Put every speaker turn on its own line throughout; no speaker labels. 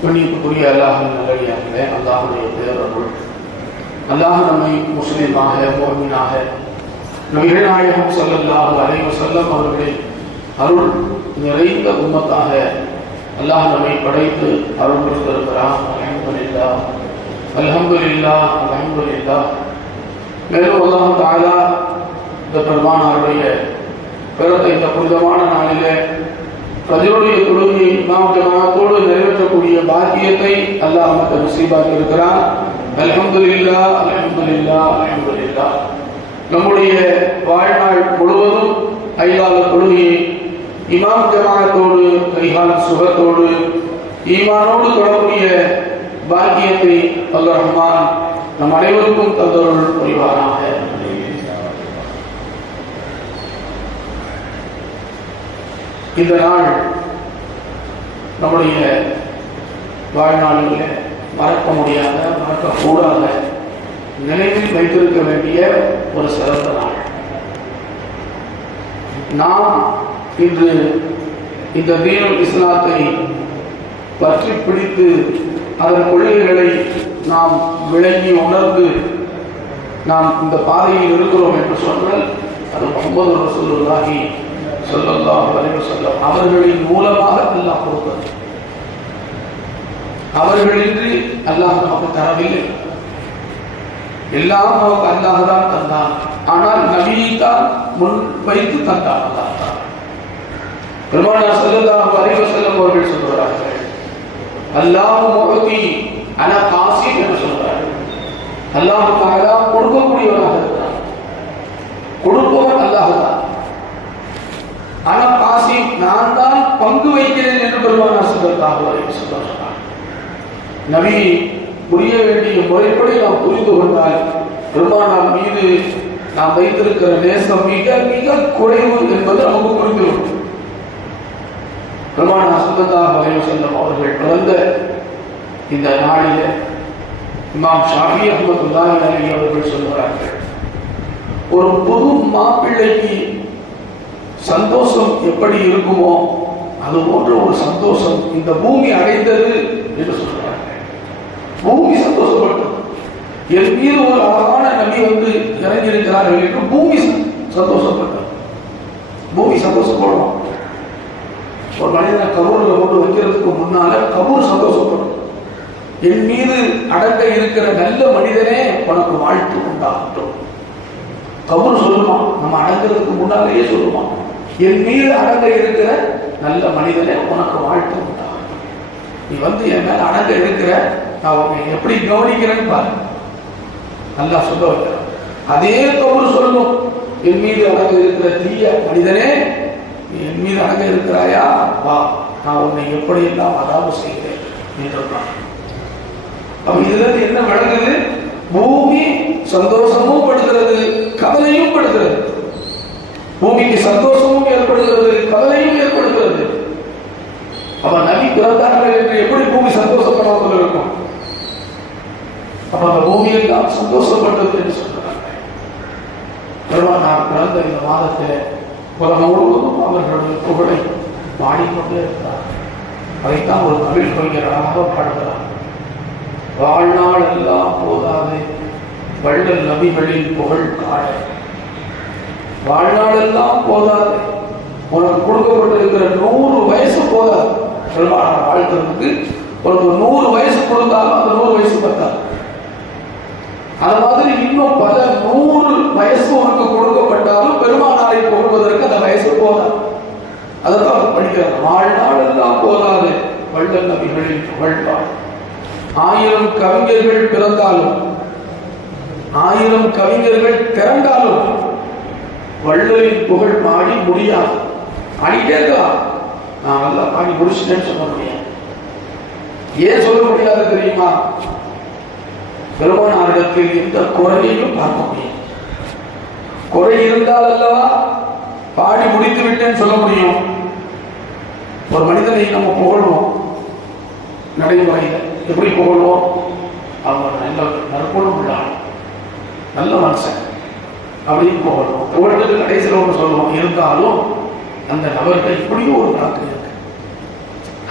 கண்ணியத்துக்குரிய அல்லாஹின் நல்லடியார்களே அல்லாஹுடைய பேரருள் அல்லாஹ் நம்மை முஸ்லீமாக மோமினாக நபிகள் நாயகம் ஸல்லல்லாஹு அலைஹி வஸல்லம் அவர்களின் அருள் நிறைந்த உம்மத்தாக அல்லாஹ் நம்மை படைத்து அருள் கொடுத்திருக்கிறான் அல்ஹம்துலில்லாஹ் அல்ஹம்துலில்லாஹ் அல்ஹம்துலில்லாஹ் மேலும் அல்லாஹ் தாலா இந்த பெருமானாருடைய பிறந்த இந்த புனிதமான நாளிலே பதிலுடைய தொழுகையை நாம் ஜமாத்தோடு நிறைவேற்றக்கூடிய பாக்கியத்தை அல்லாஹ் நமக்கு நசீபாக்கி இருக்கிறான். அல்ஹம்துலில்லா அல்ஹம்துலில்லா அல்ஹம்துலில்லா நம்முடைய வாழ்நாள் முழுவதும் ஐகால தொழுகையை இமாம் ஜமாத்தோடு கைகால சுகத்தோடு ஈமானோடு தொடர்புடைய பாக்கியத்தை அல்ல ரஹ்மான் நம் அனைவருக்கும் தந்தவர்கள் புரிவாராக இந்த நாள் நம்முடைய வாழ்நாளில் மறக்க முடியாத மறக்கக்கூடாத நினைவில் வைத்திருக்க வேண்டிய ஒரு சிறந்த நாள். நாம் இன்று இந்த வீரம் இஸ்லாத்தை பற்றி பிடித்து அதன் கொள்கைகளை நாம் விளங்கி உணர்ந்து நாம் இந்த பாதையில் இருக்கிறோம் என்று சொன்னால் அது முகமது ரசூலுல்லாஹி அவர்களின் மூலமாக அல்லாஹ் கொடுப்பது அவர்களின்றி அல்லாஹ் நமக்கு தரவில்லை. எல்லாம் நமக்கு அல்லாஹ் தான் தந்தான். ஆனால் நபியை தான் முன் வைத்து தந்தான் அல்லாஹ் தான். பெருமானார் ஸல்லல்லாஹு அலைஹி வஸல்லம் அவர்கள் சொல்கிறார்கள் அல்லாஹ் முகத்தி அன காசி என்று சொல்கிறார்கள். அல்லாஹ் தஆலா கொடுக்கக்கூடியவனாக இருக்கிறார் கொடுப்பவர் அல்லாஹ் தான் அன காசி நான் தான் பங்கு வைக்கிறேன் என்று பெருமானார் ஸல்லல்லாஹு அலைஹி நபி புரிய வேண்டிய முறைப்படி நாம் புரிந்து கொண்டால் பெருமானார் மீது நாம் வைத்திருக்கிற நேசம் மிக மிக குறைவு என்பது நமக்கு புரிந்துவிடும். பெருமானார் ஸல்லல்லாஹு அலைஹி அவர்கள் பிறந்த இந்த நாளிலே இமாம் ஷாபி அகமது அலி அவர்கள் சொல்கிறார்கள் ஒரு புது மாப்பிள்ளைக்கு சந்தோஷம் எப்படி இருக்குமோ அது போன்ற ஒரு சந்தோஷம் இந்த பூமி அடைந்தது என்று சொல்றாங்க. பூமி சந்தோஷப்பட்டது. என் மீது ஒரு அழகான நபி வந்து இறங்கியிருக்கிறார்கள் என்று பூமி சந்தோஷப்பட்டது. பூமி சந்தோஷப்படும். ஒரு மனிதனை கபூர்ல கொண்டு வைக்கிறதுக்கு முன்னால கபூர் சந்தோஷப்படும். என் மீது அடங்க இருக்கிற நல்ல மனிதனே உனக்கு வாழ்த்து உண்டாகட்டும். கபூர் சொல்லுமா? நம்ம அடங்கிறதுக்கு முன்னாலேயே சொல்லுமா? என் மீது அடங்க இருக்கிற நல்ல மனிதனே உனக்கு வாழ்த்து நீ வந்து என் மேல அடங்க இருக்கிற நான் உன்னை எப்படி கவனிக்கிறேன்னு பாரு. நல்லா சொல்ல வைக்கிறேன். அதே கபூர் சொல்லணும் என் மீது அடங்க இருக்கிற தீய மனிதனே நீ என் மீது அடங்க இருக்கிறாயா? வா நான் உன்னை எப்படி எல்லாம் அதாவது செய்கிறேன் என்றான் அப்ப இதுல என்ன விளங்குது? பூமி சந்தோஷமும் படுகிறது கவலையும் படுகிறது. பூமிக்கு சந்தோஷமும் ஏற்படுகிறது கவலையும் ஏற்படுகிறது. அப்ப நபி பிறந்தார்கள் என்று எப்படி பூமி சந்தோஷப்படாமல் இருக்கும்? அப்ப அந்த தான் சந்தோஷப்பட்டது என்று சொல்றாங்க. நான் பிறந்த இந்த மாதத்தில் உலகம் முழுவதும் அவர்களுடைய புகழை பாடிக்கொண்டே இருக்கிறார். அதைத்தான் ஒரு தமிழ் கவிஞர் அழகாக பாடுகிறார். வாழ்நாள் எல்லாம் போதாது வள்ளல் நபிகளின் புகழ் காட வாழ்நாளெல்லாம் போதாது. உனக்கு கொடுக்கப்பட்டிருக்கிற நூறு வயசு போதாது. பெருமானார் வாழ்க்கிறதுக்கு உனக்கு நூறு வயசு கொடுத்தாலும் அந்த நூறு வயசு பத்தாது. அது மாதிரி இன்னும் பல நூறு வயசு உனக்கு கொடுக்கப்பட்டாலும் பெருமானாரை போடுவதற்கு அந்த வயசு போதாது. அதைத்தான் படிக்கிறார் வாழ்நாள் எல்லாம் போதாது. வள்ளல் நபிகளின் புகழ்வாள் ஆயிரம் கவிஞர்கள் பிறந்தாலும் ஆயிரம் கவிஞர்கள் திறந்தாலும் வள்ளுவரின் புகழ் பாடி முடியாது. பாடிட்டே இருக்கலாம் நான் நல்லா பாடி முடிச்சுட்டேன்னு சொல்ல முடியாது. ஏன் சொல்ல முடியாது தெரியுமா? பெருமானாரிடத்தில் எந்த குறையையும் பார்க்க முடியும் குறை இருந்தால் அல்லவா பாடி முடித்து விட்டேன்னு சொல்ல முடியும். ஒரு மனிதனை நம்ம புகழ்வோம். நடைமுறையில் எப்படி புகழ்வோம்? அவங்க நல்ல நற்குணம் உள்ள நல்ல மனுஷன். அப்படின்னு போகணும். புகழ்ந்துட்டு கடைசியில் ஒன்று சொல்லுவோம் இருந்தாலும் அந்த நபர்கிட்ட இப்படியும் ஒரு பழக்கம் இருக்கு.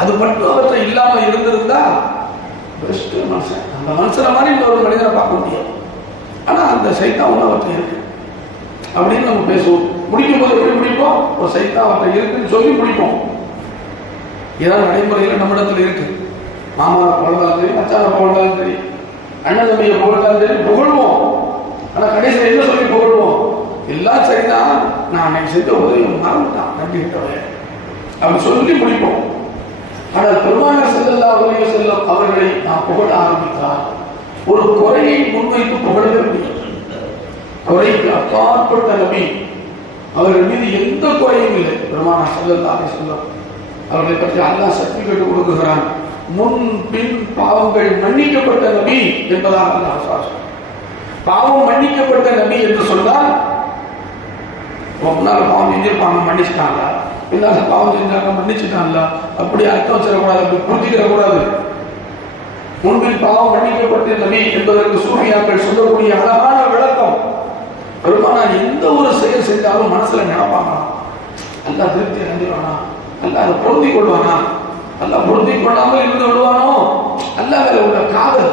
அது மட்டும் அவற்றை இல்லாமல் இருந்திருந்தா பெஸ்ட் மனுஷன். அந்த மனுஷனை மாதிரி இன்னொரு மனிதனை பார்க்க முடியும் ஆனால் அந்த சைத்தா ஒன்று அவற்றை இருக்கு. அப்படின்னு நம்ம பேசுவோம். முடிக்கும் போது எப்படி முடிப்போம்? ஒரு சைத்தா அவற்றை இருக்குன்னு சொல்லி முடிப்போம். இதான் நடைமுறையில் நம்மிடத்தில் இருக்கு. மாமா புகழ்ந்தாலும் சரி அச்சார புகழ்ந்தாலும் சரி அண்ணன் தம்பியை புகழ்ந்தாலும் சரி புகழ்வோம். ஆனா கடைசியில் என்ன சொல்லி புகழ்வோம் எல்லாம் சரிதான். நான் அன்னைக்கு செஞ்ச உதவி மறந்துட்டான். நன்றி கிட்டவன் அப்படி சொல்லி முடிப்போம். ஆனால் பெருமானார் செல்லல்லா உதவி செல்லும் அவர்களை நான் புகழ ஆரம்பித்தார். ஒரு குறையை முன்வைத்து புகழவே முடியும் குறைக்கு அப்பாற்பட்ட நபி. அவர்கள் மீது எந்த குறையும் இல்லை. பெருமானார் செல்லல்லா செல்லும் அவர்களை பற்றி அல்லாஹ் சர்டிபிகேட் கொடுக்குகிறான். முன் பின் பாவங்கள் மன்னிக்கப்பட்ட நபி என்பதாக அல்லாஹ் சொல்றான். பாவம் மன்னிக்கப்பட்ட நபி என்று சொன்னால் முன்னால பாவம் செஞ்சிருப்பாங்க மன்னிச்சிட்டாங்க. இல்லாத பாவம் செஞ்சாங்க மன்னிச்சுட்டாங்கள அப்படி அர்த்தம் வச்சிடக்கூடாது அப்படி புரிஞ்சுக்கிற கூடாது முன்பில் பாவம் மன்னிக்கப்பட்ட நபி என்பதற்கு சூரியாக்கள் சொல்லக்கூடிய அழகான விளக்கம். பெருமானார் எந்த ஒரு செயல் செஞ்சாலும் மனசுல நினைப்பாங்களா நல்லா திருப்தி அடைஞ்சிருவானா? நல்லா அதை பொருந்தி கொள்வானா? நல்லா பொருந்தி கொள்ளாமல் இருந்து விடுவானோ? அல்ல வேற உள்ள காதல்.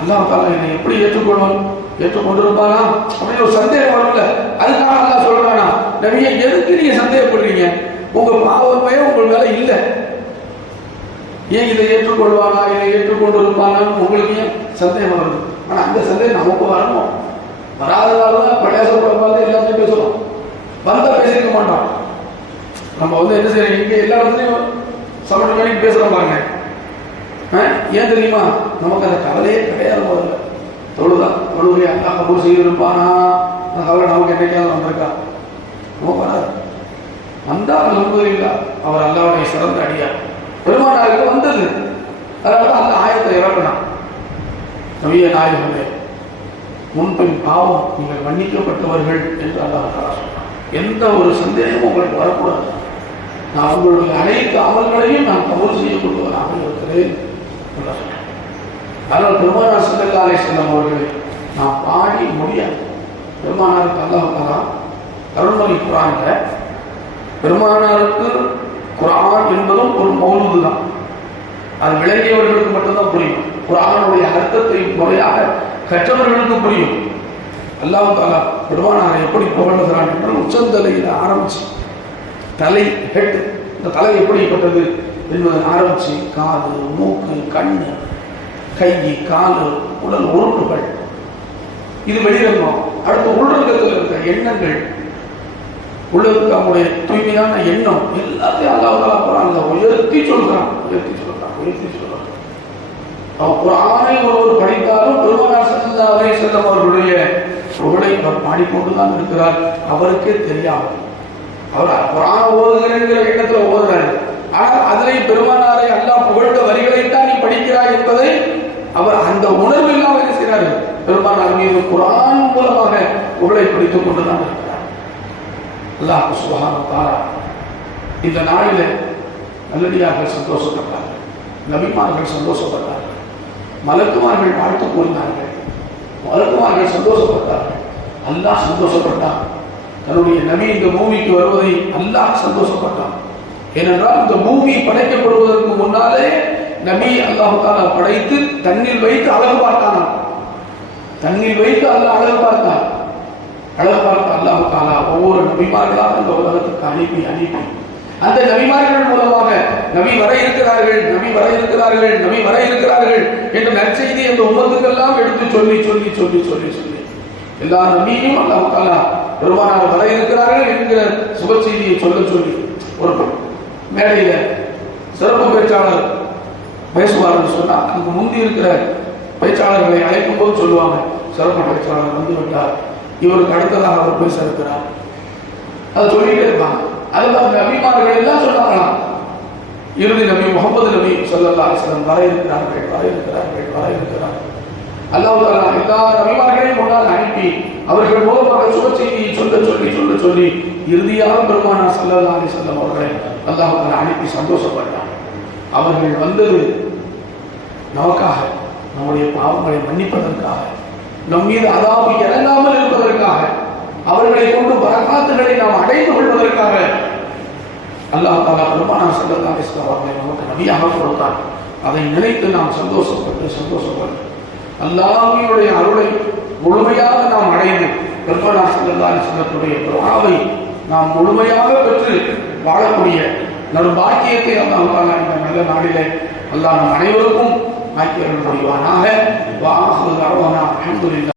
அல்லாஹ் தாலா என்னை எப்படி ஏற்றுக்கொள்வான்? ஏற்றுக்கொண்டிருப்பானா அப்படின்னு ஒரு சந்தேகம் வரும்ல. அதுக்காக அல்லாஹ் சொல்றானா நபியை எதுக்கு நீங்க சந்தேகப்படுறீங்க? உங்க பாவமே உங்கள் மேல இல்லை. ஏன் இதை ஏற்றுக்கொள்வானா? இதை ஏற்றுக்கொண்டு இருப்பானான்னு உங்களுக்கு ஏன் சந்தேகம் வருது? ஆனா அந்த சந்தேகம் நமக்கு வரணும். வராதனால தான் பழையாசப்பட பார்த்து எல்லாத்தையும் பேசுவோம் வந்தா பேசிக்க மாட்டோம். நம்ம வந்து என்ன செய்யறோம்? இங்க எல்லா இடத்துலையும் சமண பேசுறோம் பாருங்க. ஏன் தெரியுமா நமக்கு அந்த கவலையே கிடையாது முதல்ல தொழுதான் தொழுகை அக்கா கபூர் செய்யிருப்பானா அந்த கவலை நமக்கு என்னைக்காவது வந்திருக்கா நமக்கு வராது வந்தா நம்புவீங்களா அவர் அல்லாவுடைய சிறந்த அடியார் பெருமானாருக்கு வந்தது அதனால அந்த ஆயத்தை இறக்கணும் நவிய நாயகமே முன்பின் பாவம் நீங்கள் மன்னிக்கப்பட்டவர்கள் என்று அல்லாஹ் எந்த ஒரு சந்தேகமும் உங்களுக்கு வரக்கூடாது நான் உங்களுடைய அனைத்து அமல்களையும் நான் கபூல் செய்யப்படுவதாக இருக்கிறேன் ஆனால் பெருமானார் சல்லல்லா அலைஹி அவர்களை நான் பாடி முடியாது பெருமானாருக்கு அல்லாஹ் தஆலா கருண்மொழி குரான்ல பெருமானாருக்கு குரான் என்பதும் ஒரு மௌலூது தான் அது விளங்கியவர்களுக்கு மட்டும்தான் புரியும். குரானுடைய அர்த்தத்தை முறையாக கற்றவர்களுக்கு புரியும். அல்லாஹ் தாலா பெருமானாரை எப்படி புகழ்கிறான் என்று உச்சந்தலையில் ஆரம்பிச்சு. தலை ஹெட் இந்த தலை எப்படிப்பட்டது என்பதை ஆரம்பிச்சு காது மூக்கு கண்ணு கை கால் உடல் உறுப்புகள். இது வெளிரங்கம் அடுத்து உள்ரங்கத்தில் இருக்கிற எண்ணங்கள். உள்ளதுக்கு அவனுடைய தூய்மையான எண்ணம். எல்லாத்தையும் அல்லாஹ் குரான்ல உயர்த்தி சொல்றான். உயர்த்தி சொல்றான் உயர்த்தி சொல்றான். அவன் குரானை ஒருவர் படித்தாலும் பெருமானார் ஸல்லல்லாஹு அலைஹி வஸல்லம் அவர்களுடைய புகழை அவர் பாடிக்கொண்டுதான் இருக்கிறார். அவருக்கே தெரியாமல். அவர் குரான் ஓதுகிறேங்கிற எண்ணத்துல ஓதுறாரு. ஆனால் அதிலே பெருமானாரை அல்லாஹ் புகழ்ந்த வரிகளைத்தான் நீ படிக்கிறாய் என்பதை அவர் அந்த உணர்வு இல்லாமல் என்ன செய்கிறாரு? பெருமானார் மீது குரான் மூலமாக புகழை பிடித்துக் கொண்டுதான் இருக்கிறார். அல்லாஹ் சுகான இந்த நாளில் நல்லடியார்கள் சந்தோஷப்பட்டார்கள். நபிமார்கள் சந்தோஷப்பட்டார்கள். மலக்குமார்கள் வாழ்த்து கூறினார்கள். மலக்குமார்கள் சந்தோஷப்பட்டார்கள். அல்லாஹ் சந்தோஷப்பட்டான். தன்னுடைய நபி இந்த பூமிக்கு வருவதை அல்லாஹ் சந்தோஷப்பட்டான். ஏனென்றால் இந்த பூமி படைக்கப்படுவதற்கு முன்னாலே நபி அல்லாஹால படைத்து தண்ணீர் வைத்து அழகு பார்த்தானா தண்ணீர் வைத்து அல்லாஹ் அழகு பார்த்தான். அழகு பார்த்த அல்லாஹு தாலா ஒவ்வொரு நபிமார்களாக இந்த உலகத்துக்கு அனுப்பி அனுப்பி. அந்த நபிமார்கள் மூலமாக நபி வர இருக்கிறார்கள் நபி வர இருக்கிறார்கள் நபி வர இருக்கிறார்கள் என்ற நற்செய்தி அந்த உமத்துக்கெல்லாம் எடுத்து சொல்லி சொல்லி சொல்லி சொல்லி சொல்லி. எல்லா நபியும் அல்லாஹு தாலா பெருமானார் வர இருக்கிறார்கள் என்கிற சுப செய்தியை சொல்ல சொல்லி ஒரு மேடையில சிறப்பு பேச்சாளர் பேசுவார்னு சொன்னா அதுக்கு முந்தி இருக்கிற பேச்சாளர்களை அழைக்கும் போது சொல்லுவாங்க சிறப்பு பேச்சாளர் வந்து விட்டார். இவருக்கு அடுத்ததாக அவர் பேச இருக்கிறார் அதை சொல்லிட்டே இருப்பாங்க. அதுல அவங்க அபிமார்கள் எல்லாம் சொன்னாங்களாம். இறுதி நபி முகமது நபி சொல்லல்லா அலைஹி வர இருக்கிறார்கள் வர இருக்கிறார்கள் வர இருக்கிறார்கள். அல்லாஹ் எல்லா நபிமார்களையும் முன்னால் அனுப்பி அவர்கள் மூலமாக சுப செய்தியை சொல்ல சொல்லி சொல்ல சொல்லி இறுதியாக பெருமானா சல்லா அலி வஸல்லம் அவர்களை அல்லாஹ் அனுப்பி சந்தோஷப்பட்டார். அவர்கள் வந்தது நமக்காக நம்முடைய பாவங்களை மன்னிப்பதற்காக நம் மீது அதாவது இறங்காமல் இருப்பதற்காக அவர்களை கொண்டு பரக்காத்துகளை நாம் அடைந்து கொள்வதற்காக அல்லாஹ் தாலா பெருமானா செல்லல்லா இஸ்லாம் அவர்களை நமக்கு நபியாக கொடுத்தார். அதை நினைத்து நாம் சந்தோஷப்பட்டு சந்தோஷப்பட்டு அல்லாமையுடைய அருளை முழுமையாக நாம் அடைந்து பெருமானா செல்லல்லா செல்லத்துடைய துவாவை நாம் முழுமையாக பெற்று வாழக்கூடிய நற்பாக்கியத்தை அல்லாஹ் இந்த நல்ல நாளிலே அல்லாஹ் நம் அனைவருக்கும் ஆக்கியர்கள் புரிவானாக அருவானா அல்ஹம்துலில்லாஹ்.